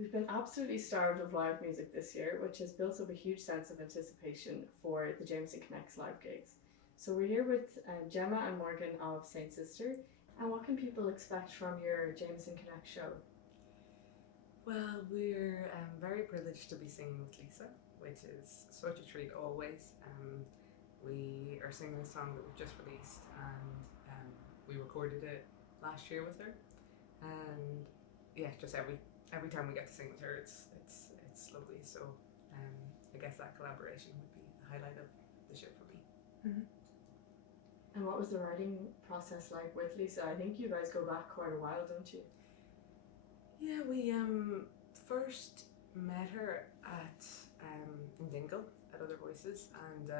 We've been absolutely starved of live music this year, which has built up a huge sense of anticipation for the Jameson Connects live gigs. So we're here with Gemma and Morgan of Saint Sister, and what can people expect from your Jameson Connect show? Well, we're very privileged to be singing with Lisa, which is such a treat always. We are singing a song that we've just released, and we recorded it last year with her. And yeah, just every time we get to sing with her, it's lovely. So I guess that collaboration would be the highlight of the show for me. Mm-hmm. And what was the writing process like with Lisa? I think you guys go back quite a while, don't you? Yeah, we first met her at in Dingle at Other Voices, and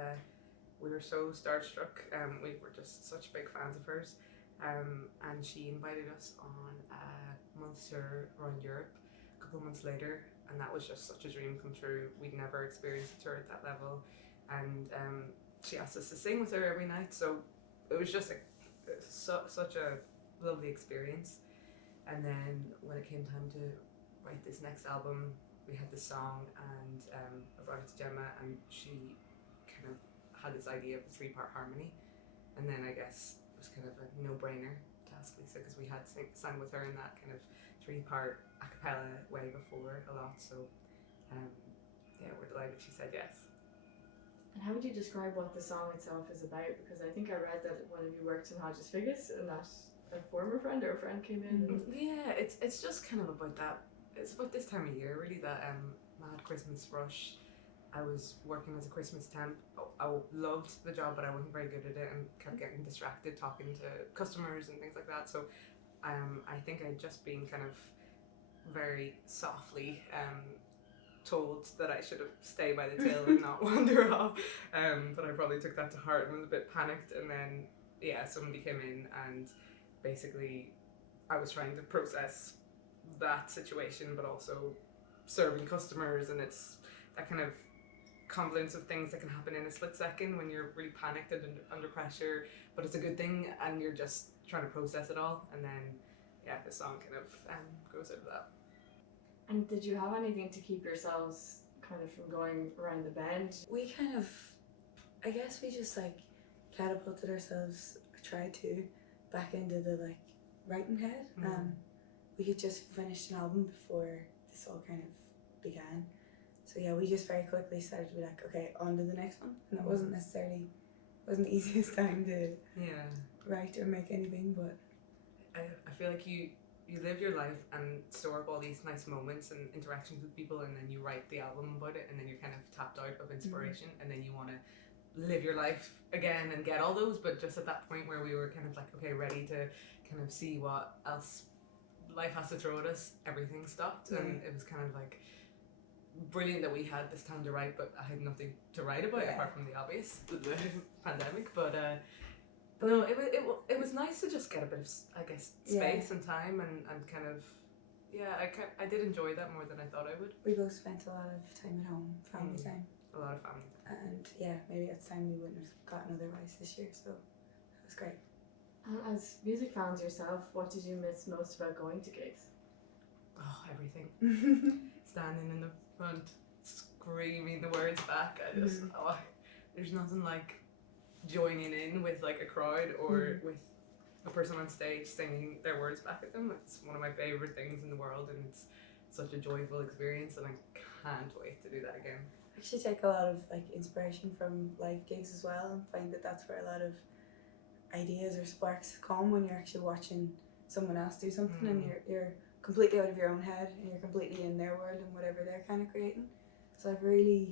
we were so starstruck. We were just such big fans of hers, and she invited us on a month's tour around Europe a couple of months later, and that was just such a dream come true. We'd never experienced a tour at that level, and she asked us to sing with her every night, so it was just such a lovely experience. And then when it came time to write this next album, we had this song, and I brought it to Gemma, and she kind of had this idea of a 3-part harmony. And then I guess it was kind of a no-brainer to ask Lisa, because we had sang with her in that kind of 3-part a cappella way before a lot. So yeah, we're delighted she said yes. And how would you describe what the song itself is about? Because I think I read that one of you worked in Hodges Figgis, and that a former friend or a friend came in. And yeah, it's just kind of about that. It's about this time of year, really, that mad Christmas rush. I was working as a Christmas temp. I loved the job, but I wasn't very good at it and kept getting distracted talking to customers and things like that. So I think I'd just been kind of very softly told that I should have stayed by the tail and not wander off. But I probably took that to heart and was a bit panicked. And then, yeah, somebody came in, and basically I was trying to process that situation, but also serving customers, and it's that kind of confluence of things that can happen in a split second when you're really panicked and under pressure, but it's a good thing, and you're just trying to process it all. And then yeah, the song kind of goes out of that. And did you have anything to keep yourselves kind of from going around the bend? We kind of, I guess we just like catapulted ourselves, tried to back into the like writing head. We had just finished an album before this all kind of began, so yeah, we just very quickly started to be like, okay, on to the next one. And that wasn't the easiest time to write or make anything, but I feel like you live your life and store up all these nice moments and interactions with people, and then you write the album about it, and then you're kind of tapped out of inspiration, and then you want to live your life again and get all those. But just at that point where we were kind of like, okay, ready to kind of see what else life has to throw at us, everything stopped. And it was kind of like brilliant that we had this time to write, but I had nothing to write about apart from the obvious, the pandemic. But no, it was nice to just get a bit of, I guess, space and time, and kind of, yeah, I did enjoy that more than I thought I would. We both spent a lot of time at home, family time. A lot of family. And yeah, maybe that's time we wouldn't have gotten otherwise this year, so it was great. As music fans yourself, what did you miss most about going to gigs? Oh, everything. Standing in the front, screaming the words back. I just, there's nothing like joining in with like a crowd or with a person on stage singing their words back at them. It's one of my favorite things in the world, and it's such a joyful experience, and I can't wait to do that again. I actually take a lot of like inspiration from live gigs as well, and find that that's where a lot of ideas or sparks come, when you're actually watching someone else do something and you're completely out of your own head and you're completely in their world and whatever they're kind of creating. So I've really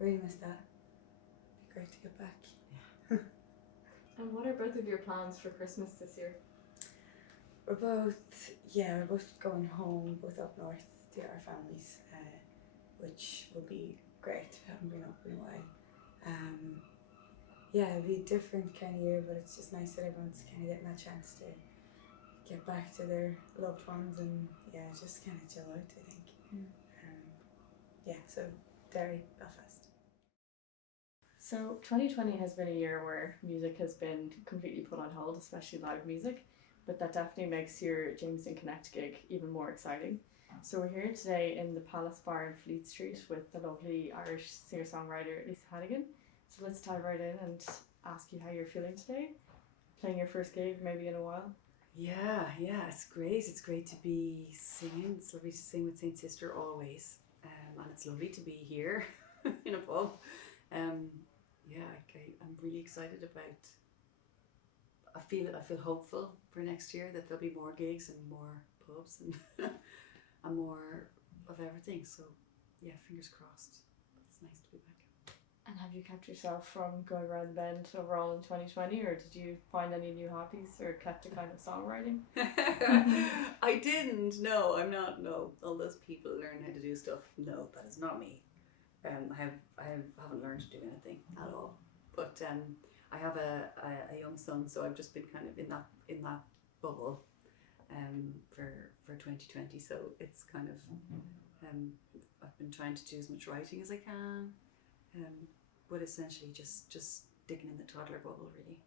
missed that. It'd be great to get back. Yeah. And what are both of your plans for Christmas this year? We're both going home, both up north to our families, which will be great. Haven't been up in a while. Yeah, it'll be a different kind of year, but it's just nice that everyone's kind of getting that chance to get back to their loved ones and just kind of chill out, I think. So Derry, Belfast. So 2020 has been a year where music has been completely put on hold, especially live music, but that definitely makes your Jameson Connect gig even more exciting. So we're here today in the Palace Bar in Fleet Street with the lovely Irish singer-songwriter Lisa Hannigan. So let's dive right in and ask you how you're feeling today. Playing your first gig maybe in a while. Yeah, it's great. It's great to be singing. It's lovely to sing with Saint Sister always. And it's lovely to be here in a pub. I'm really excited about. I feel hopeful for next year that there'll be more gigs and more pubs and and more of everything. So yeah, fingers crossed. It's nice to be back. And have you kept yourself from going around the bend overall in 2020, or did you find any new hobbies or kept a kind of songwriting? I didn't. No, I'm not. No, all those people learn how to do stuff. No, that is not me. I haven't learned to do anything at all. But I have a young son, so I've just been kind of in that bubble for 2020. So it's kind of I've been trying to do as much writing as I can. But essentially just sticking in the toddler bubble, really.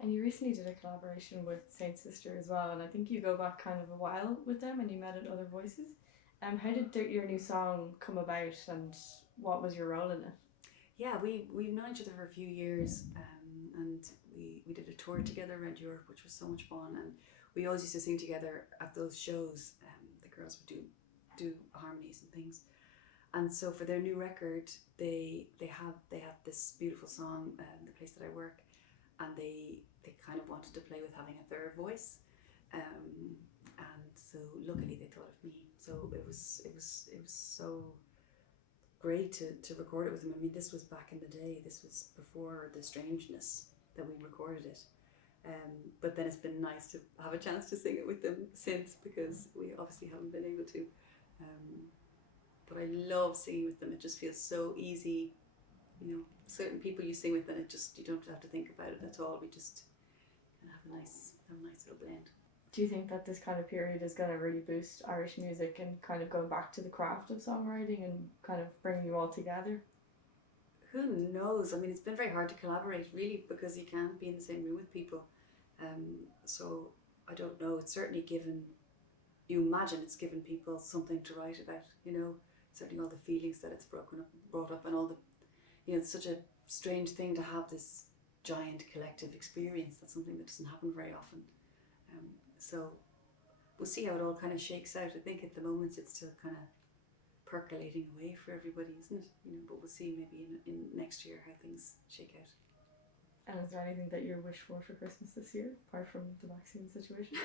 And you recently did a collaboration with Saint Sister as well, and I think you go back kind of a while with them and you met at Other Voices. How did your new song come about, and what was your role in it? Yeah, we've known each other for a few years, and we did a tour together around Europe, which was so much fun, and we always used to sing together at those shows. The girls would do harmonies and things. And so for their new record, they had this beautiful song, The Place That I Work, and they kind of wanted to play with having a third voice, and so luckily they thought of me. So it was so great to record it with them. I mean, this was back in the day. This was before The Strangeness that we recorded it. But then it's been nice to have a chance to sing it with them since, because we obviously haven't been able to. But I love singing with them. It just feels so easy. You know, certain people you sing with, and you don't have to think about it at all. We just kind of have a nice little blend. Do you think that this kind of period is going to really boost Irish music and kind of go back to the craft of songwriting and kind of bring you all together? Who knows? I mean, it's been very hard to collaborate, really, because you can't be in the same room with people. So I don't know. It's certainly given. You imagine it's given people something to write about. You know, certainly all the feelings that it's brought up, and all the. You know, it's such a strange thing to have this giant collective experience. That's something that doesn't happen very often. So we'll see how it all kind of shakes out. I think at the moment it's still kind of percolating away for everybody, isn't it? You know, but we'll see maybe in next year how things shake out. And is there anything that you wish for Christmas this year, apart from the vaccine situation?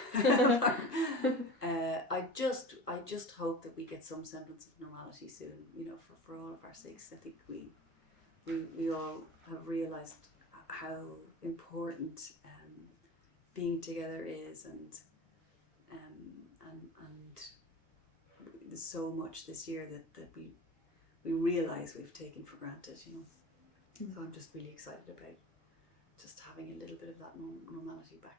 I just hope that we get some semblance of normality soon. You know, for all of our sakes. I think we all have realised how important being together is, and there's so much this year that we realise we've taken for granted, you know. So I'm just really excited about just having a little bit of that normality back.